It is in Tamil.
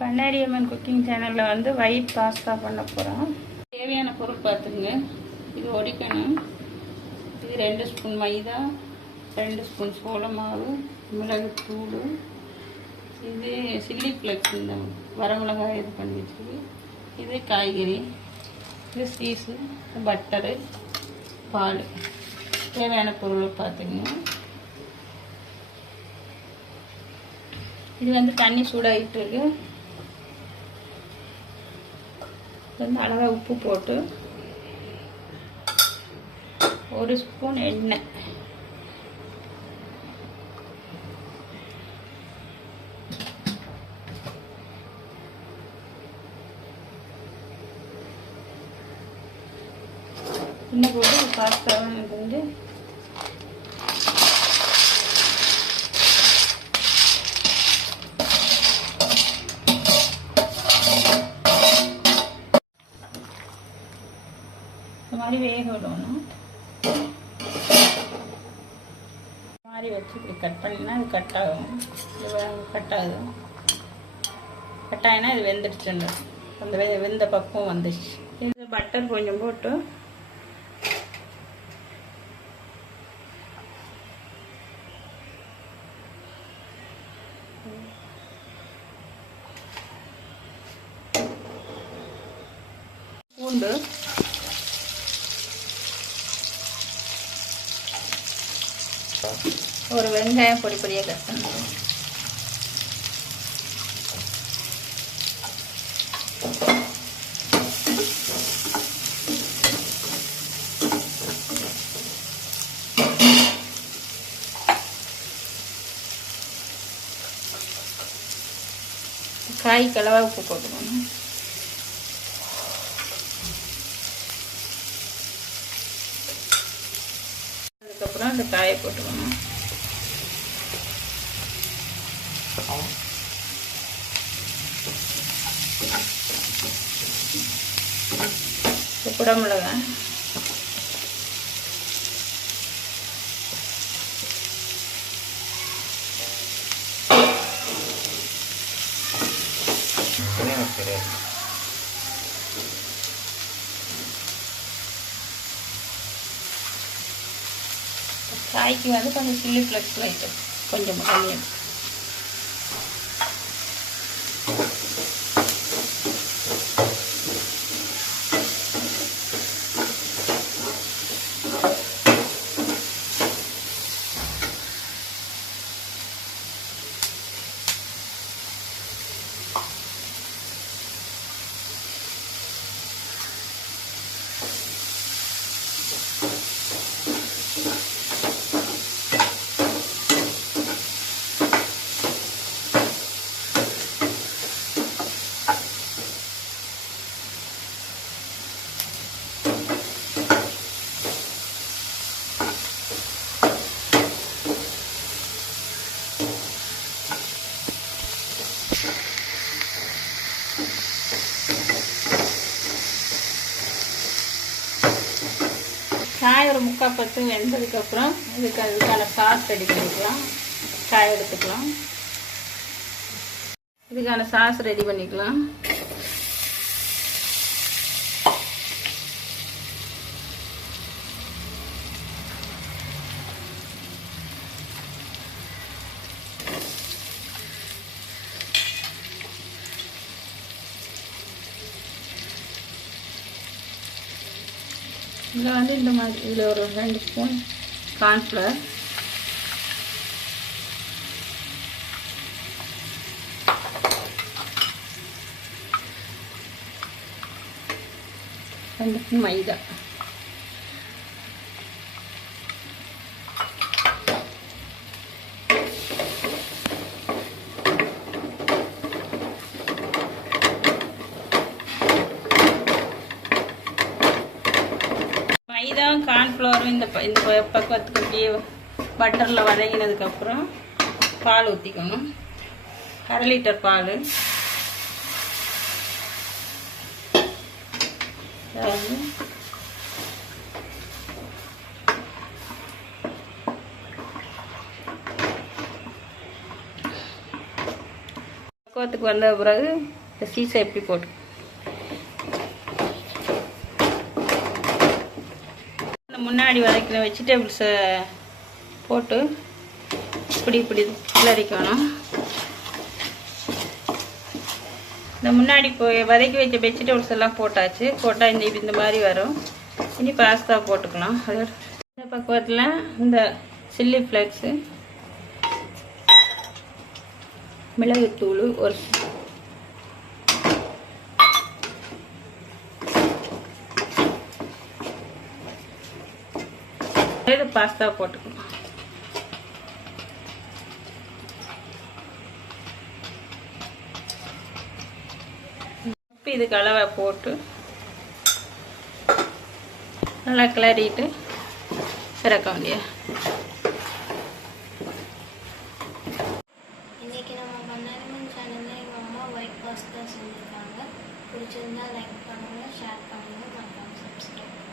பண்ணாரி அம்மன் குக்கிங் சேனலில் வந்து ஒயிட் பாஸ்தா பண்ண போகிறோம். தேவையான பொருள் பார்த்துங்க. இது ஒடிக்கணும். இது 2 ஸ்பூன் மைதா, 2 ஸ்பூன் சோள மாவு, மிளகுத்தூள், இது சில்லி ஃப்ளேக்ஸ், இந்த வரமிளகாய் இது பண்ணி வச்சுருக்கு, இது காய்கறி, இது சீஸு, பட்டரு, பால். தேவையான பொருள் பார்த்துங்க. இது வந்து தண்ணி சூடாகிட்டு இருக்கு. வந்து அளவாக உப்பு போட்டு 1 ஸ்பூன் எண்ணெய், எண்ணெய் போட்டு பாஸ்தாவை வந்து இந்த மாதிரி வேக விடணும். இந்த மாதிரி வச்சு இப்படி கட் பண்ணினா இது கட் ஆகும். இது கட் ஆகுது. கட் ஆகினா இது வெந்துடுச்சுன்னு அந்த வெந்த பக்கம் வந்துச்சு. இது பட்டர் கொஞ்சம் போட்டு பூண்டு, ஒரு வெங்காயம் பொடி பொடியாக கட் பண்ணணும். காய் கலவா உப்பு போட்டுக்கணும். அதுக்கப்புறம் அந்த காயை போட்டுக்கணும். குடமிளகாய், காய்க்கு வந்து கொஞ்சம் சில்லி ஃப்ளேக்ஸ் லைட்டு கொஞ்சம் கம்மியாக. காய் ஒரு 3/4 பத்து வெந்ததுக்கப்புறம் அதுக்கான சாஸ் ரெடி பண்ணிக்கலாம். காய் எடுத்துக்கலாம். இதுக்கான சாஸ் ரெடி பண்ணிக்கலாம். இதில் வந்து இந்த மாதிரி இதில் ஒரு 2 ஸ்பூன் கார்ன்ஃப்ளவர், ரெண்டு ஸ்பூன் மைதா, மைதா கார்ன்ஃப்ளவரும் இந்த பக்குவத்துக்கு அப்படியே பட்டரில் வதங்கினதுக்கப்புறம் பால் ஊற்றிக்கணும். 1/2 லிட்டர் பால். பக்குவத்துக்கு வந்த பிறகு இந்த சீஸை எப்படி போட்டு முன்னாடி வதக்கின வெஜிடபிள்ஸை போட்டு இப்படி கிளறிக்கணும். இந்த முன்னாடி போய் வதக்கி வச்ச வெஜிடபிள்ஸ் எல்லாம் போட்டாச்சு. போட்டால் இந்த மாதிரி வரும். இனி பாஸ்தா போட்டுக்கலாம். அதோட இந்த பக்குவத்தில் இந்த சில்லி ஃப்ளேக்ஸு, மிளகுத்தூள் ஒரு பாஸ்தா போட்டுக்கலாம். இதுக்கு அளவை போட்டு நல்லா கிளறிட்டு இறக்க வேண்டிய. இன்னைக்கு நம்ம பண்ணாலும் சேனலில் எங்கள் அம்மா ஒயிட் பாஸ்தா செஞ்சுருக்காங்க. பிடிச்சிருந்தா லைக் பண்ணுங்கள், ஷேர் பண்ணுங்கள், மறக்காம சப்ஸ்கிரைப்